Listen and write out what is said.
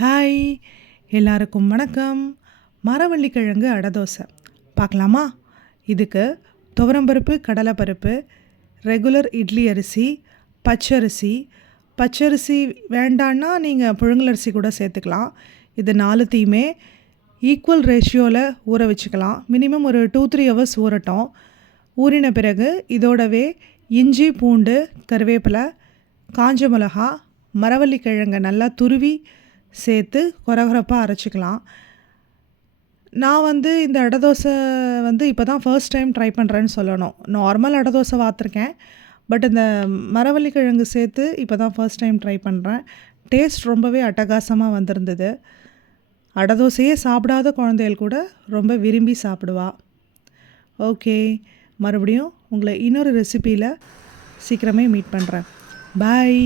Hi, எல்லாருக்கும் வணக்கம். மரவள்ளிக்கிழங்கு அடை தோசை பார்க்கலாமா? இதுக்கு துவரம்பருப்பு, கடலைப்பருப்பு, ரெகுலர் இட்லி அரிசி, பச்சரிசி வேண்டான்னா நீங்கள் புழுங்கலரிசி கூட சேர்த்துக்கலாம். இது 4த்தையுமே ஈக்குவல் ரேஷியோவில் ஊற வச்சுக்கலாம். மினிமம் ஒரு 2-3 ஹவர்ஸ் ஊறட்டும். ஊறின பிறகு இதோடவே இஞ்சி, பூண்டு, கருவேப்பிலை, காஞ்ச மிளகா, மரவள்ளிக்கிழங்கை நல்லா துருவி சேர்த்து கொரகொரப்பாக அரைச்சிக்கலாம். நான் இந்த அடை தோசை இப்போ தான் ஃபர்ஸ்ட் டைம் ட்ரை பண்ணுறேன்னு சொல்லணும். நார்மல் அடை தோசை பார்த்துருக்கேன், பட் இந்த மரவள்ளிக்கிழங்கு சேர்த்து இப்போ தான் ஃபர்ஸ்ட் டைம் ட்ரை பண்ணுறேன். டேஸ்ட் ரொம்பவே அட்டகாசமாக வந்திருந்தது. அடை தோசையே சாப்பிடாத குழந்தைகள் கூட ரொம்ப விரும்பி சாப்பிடுவா. ஓகே, மறுபடியும் உங்களை இன்னொரு ரெசிபியில் சீக்கிரமே மீட் பண்ணுறேன். பாய்.